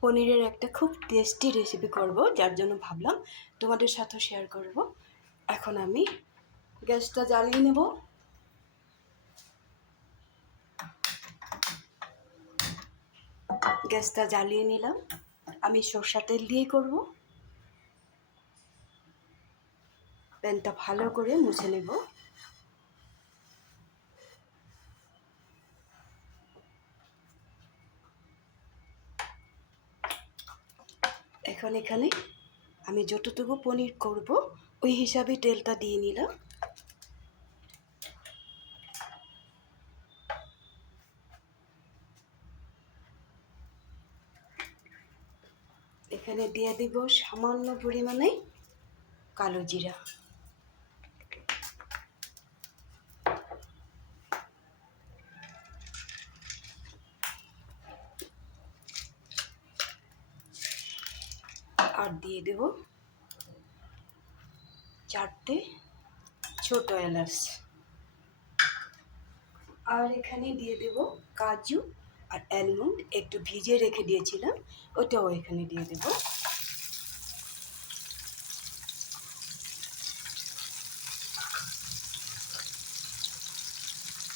পনিরের একটা খুব টেস্টি রেসিপি করব, যার জন্য ভাবলাম তোমাদের সাথে শেয়ার করব। এখন আমি গ্যাসটা জ্বালিয়ে নেব। গ্যাসটা জ্বালিয়ে নিলাম। আমি সরষের তেল দিয়ে করব। প্যানটা ভালো করে মুছে নেব। এখন এখানে আমি যতটুকু পনির করব ওই হিসাবে তেলটা দিয়ে নিলাম। এখানে দিয়ে দেব সামান্য পরিমাণে কালো জিরা। আর দিয়ে দেব 4টে ছোট এলাচ। আর এখানে দিয়ে দেব কাজু আর অ্যালমন্ড, একটু ভিজিয়ে রেখে দিয়েছিলাম, ওটাও এখানে দিয়ে দেব।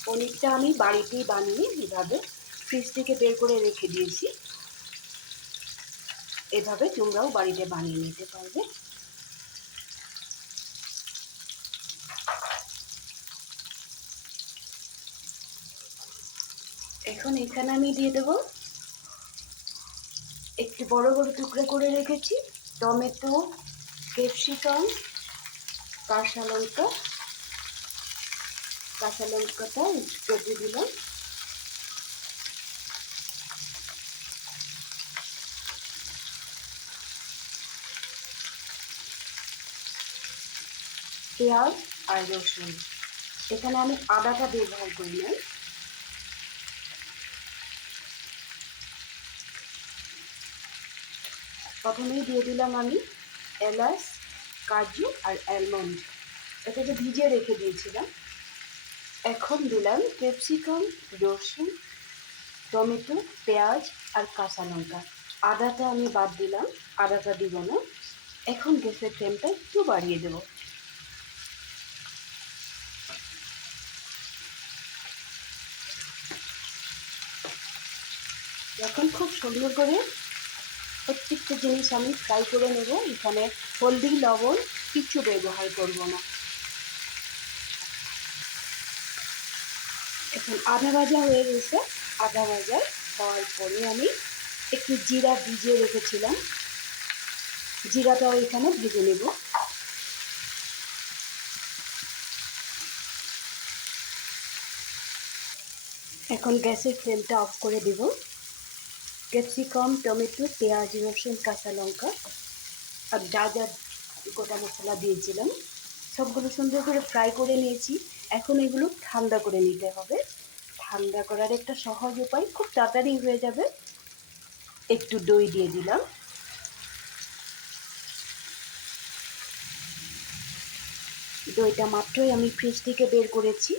পনিরটা আমি বাড়িতেই বানিয়ে এভাবে ফ্রিজ থেকে বের করে রেখে দিয়েছি। এভাবে তোমরাও বাড়িতে বানিয়ে নিতে পারবে। এখন এখানে আমি দিয়ে দেব একটু বড় বড় টুকরো করে রেখেছি টমেটো, ক্যাপসিকাম, কাঁচা লঙ্কাটা কেটে দিলাম। পেঁয়াজ আর রসুন, এখানে আমি আদাটা ব্যবহার করি নাই। প্রথমেই দিয়ে দিলাম আমি এলাচ, কাজু আর অ্যালমন্ড, এটাকে ভিজিয়ে রেখে দিয়েছিলাম। এখন দিলাম ক্যাপসিকাম, রসুন, টমেটো, পেঁয়াজ আর কাঁচা লঙ্কা। আদাটা আমি বাদ দিলাম, আদাটা দিব না। এখন গ্যাসের ফ্লেমটা একটু বাড়িয়ে দেব। এখন খুব সুন্দর করে প্রত্যেকটা জিনিস আমি ফ্রাই করে নেব। এখানে হলদি, লবণ কিচ্ছু ব্যবহার করব না। এখন আধা ভাজা হয়ে গেছে। আধা ভাজা হওয়ার পরে আমি একটু জিরা ভিজিয়ে রেখেছিলাম, জিরাটাও এখানে ভেজে নেব। এখন গ্যাসের ফ্লেমটা অফ করে দেব। ক্যাপসিকাম, টমেটো, পেঁয়াজ, রসুন, কাঁচা লঙ্কা আর যা যা গোটা মশলা দিয়েছিলাম সবগুলো সুন্দর করে ফ্রাই করে নিয়েছি। এখন এগুলো ঠান্ডা করে নিতে হবে। ঠান্ডা করার একটা সহজ উপায়, খুব তাড়াতাড়ি হয়ে যাবে। একটু দই দিয়ে দিলাম। দইটা মাত্রই আমি ফ্রিজ থেকে বের করেছি।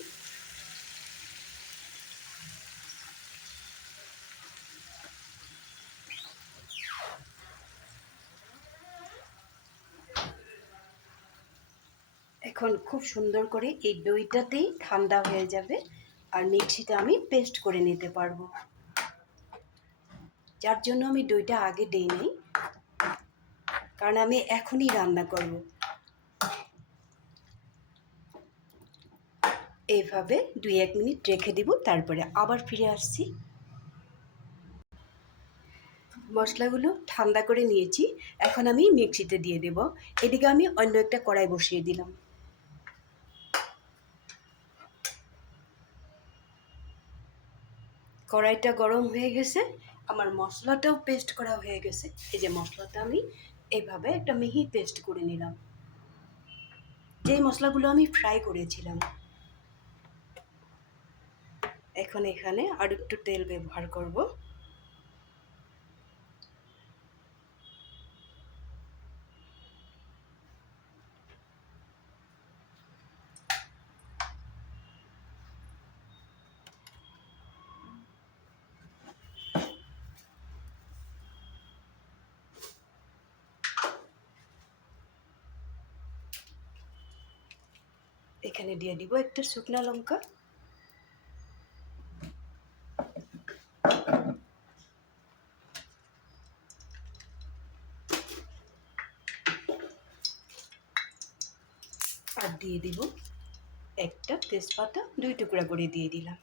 এখন খুব সুন্দর করে এই দইটাতেই ঠান্ডা হয়ে যাবে আর মিক্সিটা আমি পেস্ট করে নিতে পারবো, যার জন্য আমি দইটা আগে দিই নাই, কারণ আমি এখনই রান্না করব। এইভাবে 2-1 মিনিট রেখে দিব, তারপরে আবার ফিরে আসছি। মশলাগুলো ঠান্ডা করে নিয়েছি, এখন আমি মিক্সিতে দিয়ে দেব। এদিকে আমি অন্য একটা কড়াই বসিয়ে দিলাম। কড়াইটা গরম হয়ে গেছে, আমার মশলাটাও পেস্ট করা হয়ে গেছে। এই যে মশলাটা আমি এইভাবে একটা মিহি পেস্ট করে নিলাম, যেই মশলাগুলো আমি ফ্রাই করেছিলাম। এখন এখানে আর একটু তেল ব্যবহার করব। এখানে দিয়ে দিব একটা শুকনো লঙ্কা, আর দিয়ে দিব একটা তেজপাতা 2 টুকরা করে দিয়ে দিলাম।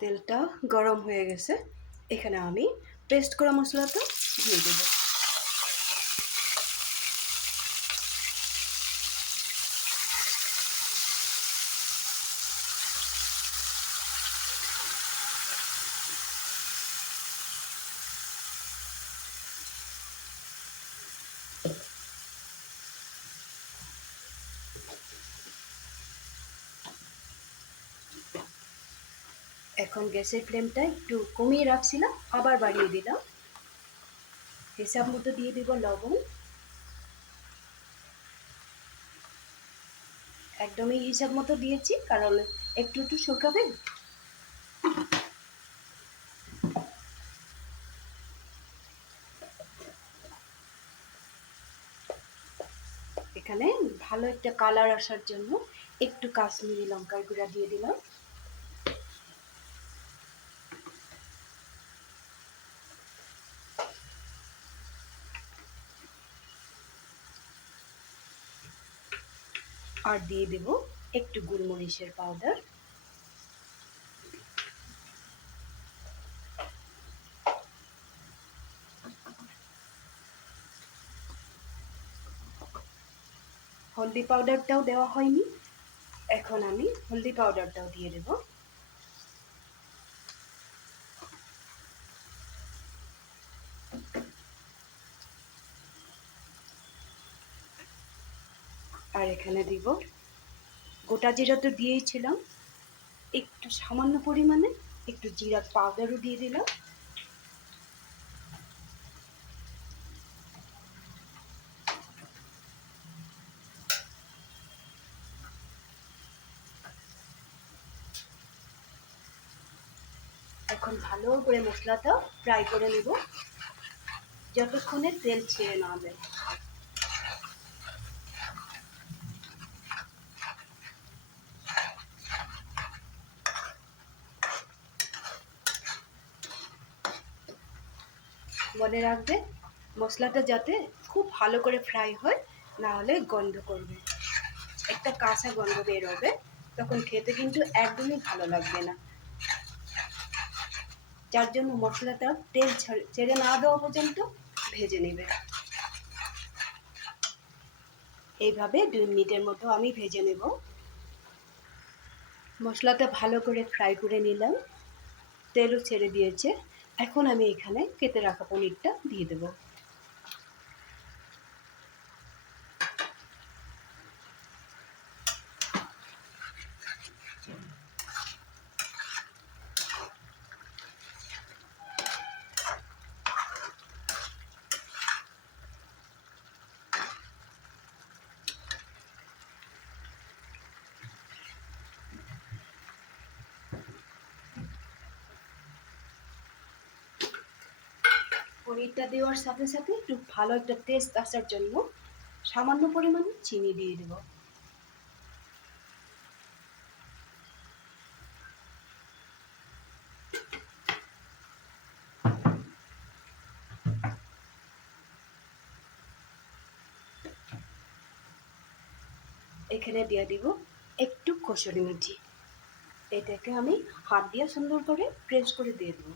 তেলটা গরম হয়ে গেছে, এখানে আমি পেস্ট করা মশলাটা দিয়ে দেব। এখন গ্যাসের ফ্লেমটা একটু কমিয়ে রাখছিলাম, আবার বাড়িয়ে দিলাম। হিসাব মতো দিয়ে দিব লবণ, একদমই হিসাব মতো দিয়েছি কারণ একটু একটু শুকাবে। এখানে ভালো একটা কালার আসার জন্য একটু কাশ্মীরি লঙ্কার গুঁড়া দিয়ে দিলাম। আর দিয়ে দেব একটু গোলমরিচের পাউডার। হলদি পাউডারটাও দেওয়া হয়নি, এখন আমি হলদি পাউডারটাও দিয়ে দেব। আর এখানে দিব গোটা জিরা, তো দিয়েছিলাম, একটু সামান্য পরিমাণে একটু জিরা পাউডারও দিয়ে দিলাম। এখন ভালো করে মশলাটা ফ্রাই করে নেব যতক্ষণে তেল ছেড়ে না যায়। মনে রাখবে মশলাটা যাতে খুব ভালো করে ফ্রাই হয়, না হলে গন্ধ করবে, একটা কাঁচা গন্ধ বের হবে, তখন খেতে কিন্তু একদমই ভালো লাগবে না। যার জন্য মশলাটা তেল ছেড়ে না দেওয়া পর্যন্ত ভেজে নেবে। এইভাবে 2 মিনিটের মতো আমি ভেজে নেব। মশলাটা ভালো করে ফ্রাই করে নিলাম, তেলও ছেড়ে দিয়েছে। এখন আমি এখানে কেটে রাখা পনিরটা দিয়ে দেব। পনিরটা দেওয়ার সাথে সাথে একটু ভালো একটা টেস্ট আসার জন্য সামান্য পরিমাণে চিনি দিয়ে দেব। এখানে দিয়ে দিব একটু কসুরি মেথি, এটাকে আমি হাত দিয়ে সুন্দর করে প্রেস করে দিয়ে দেবো।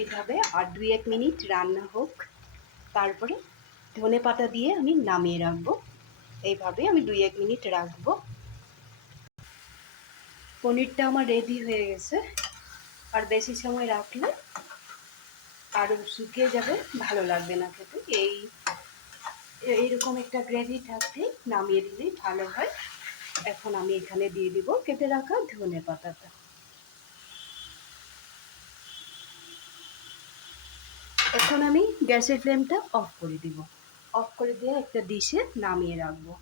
এইভাবে আর 2-1 মিনিট রান্না হোক, তারপরে ধনে পাতা দিয়ে আমি নামিয়ে রাখবো। এইভাবে আমি 2-1 মিনিট রাখবো। পনিরটা আমার রেডি হয়ে গেছে, আর বেশি সময় রাখলে আরও শুকিয়ে যাবে, ভালো লাগবে না খেতে। এই এইরকম একটা গ্রেভি থাকতে নামিয়ে দিলেই ভালো হয়। এখন আমি এখানে দিয়ে দিব কেটে রাখা ধনে পাতাটা। এখন আমি গ্যাসের ফ্লেমটা অফ করে দিব। অফ করে দিয়ে একটা ডিশে নামিয়ে রাখবো।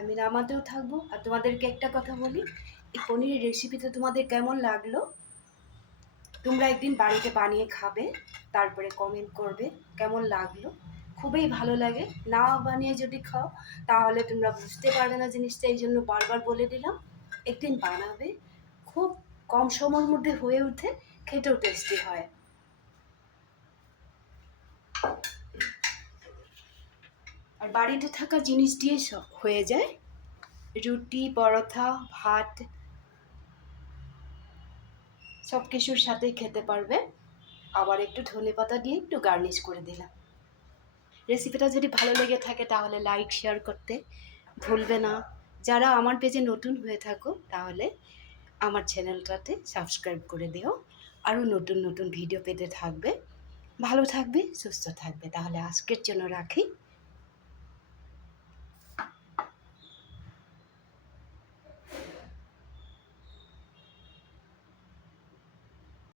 আমি নামাতেও থাকবো। আর তোমাদেরকে একটা কথা বলি, এই পনিরের রেসিপিটা তোমাদের কেমন লাগলো? তোমরা একদিন বাড়িতে বানিয়ে খাবে, তারপরে কমেন্ট করবে কেমন লাগলো। খুবই ভালো লাগে। না বানিয়ে যদি খাও তাহলে তোমরা বুঝতে পারবে না জিনিসটা, এই জন্য বারবার বলে দিলাম। একদিন বানাবে, খুব কম সময়ের মধ্যে হয়ে ওঠে, খেতেও টেস্টি হয়। আর বাড়িতে থাকা জিনিস দিয়ে সব হয়ে যায়। রুটি, পরোটা, ভাত সব কিছুর সাথেই খেতে পারবে। আবার একটু ধনেপাতা দিয়ে একটু গার্নিশ করে দিলাম। রেসিপিটা যদি ভালো লেগে থাকে তাহলে লাইক শেয়ার করতে ভুলবে না। যারা আমার পেজে নতুন হয়ে থাকো তাহলে আমার চ্যানেলটাতে সাবস্ক্রাইব করে দিও। আরও নতুন নতুন ভিডিও পেতে থাকবে। ভালো থাকবে, সুস্থ থাকবে। তাহলে আজকের জন্য রাখি।